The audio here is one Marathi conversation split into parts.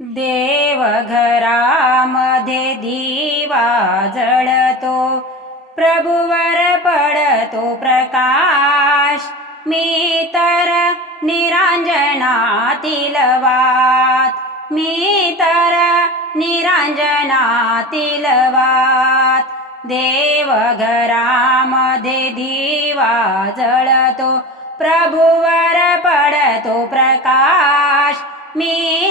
देवघरामध्ये दिवा जळतो प्रभुवर पडतो प्रकाश मी तर निरांजनातील वात मी तर निरांजनातील वात. देवघरामध्ये दिवा जळतो प्रभुवर पडतो प्रकाश मी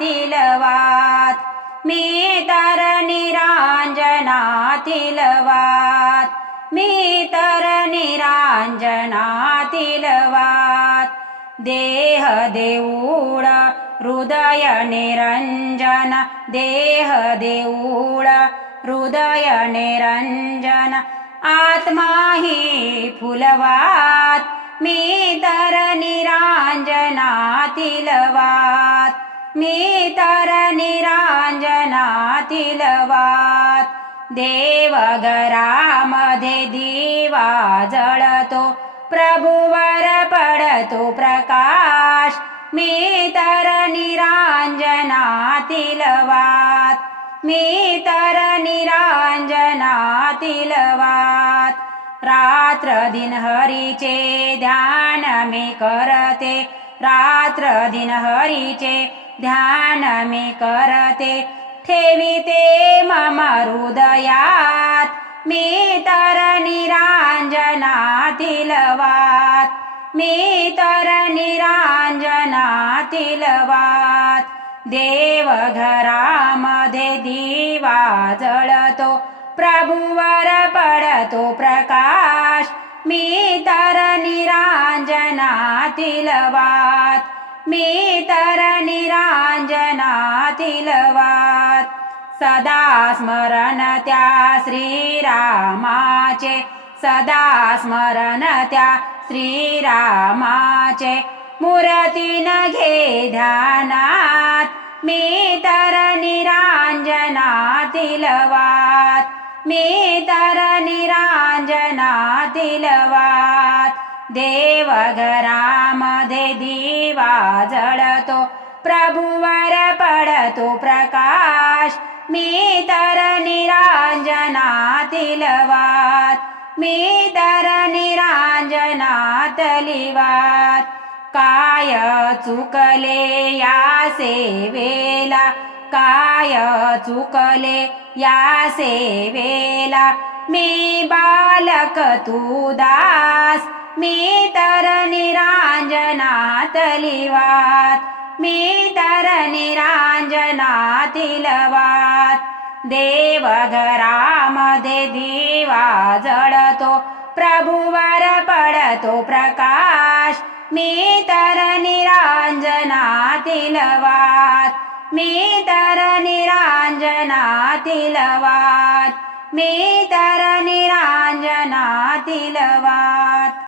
निरांजनातील वात मी तर निरांजनातील वात मी तर निरांजनातील वात देह देऊळ हृदय निरंजन. देह देऊळ हृदय निरंजन. आत्मा ही फुलवात. मी तर निरांजना वात मी तर निरांजनातील वात देवघरामध्ये दिवा जळतो प्रभुवर पडतो प्रकाश। मी तर निरांजनातील वात मी तर निरांजनातील वात रात्र दिन हरीचे ध्यान मी करते रात्र दिन हरीचे ध्यान मी करते ठेविते मम हृदयात मी तर निरांजनातील वात मी तर निरांजनातील वात देवघरामध्ये दिवा जळतो प्रभुवर पडतो प्रकाश मी तर निरांजनातील वात मी तर निरांजनातील वात सदा स्मरण त्या श्रीरामाचे. सदा स्मरण त्या श्रीरामाचे. मूर्तीन घे ध्यानात. मी तर निरांजनातील वात मी तर निरांजनातील वात देवघरामध्ये दी जळतो प्रभुवर पडतो प्रकाश. मी तर निरांजनातील वात. मी तर निरांजनातली वात काय चुकले या सेवेला? काय चुकले या सेवेला? मी बालक तू दास मी तर निरांजनातली वात मी तर निरांजनातील वात. देवघरामध्ये दिवा जळतो प्रभुवर पडतो प्रकाश. मी तर निरांजनातील वात. मी तर निरांजनातील वात. मी तर निरांजनातील वात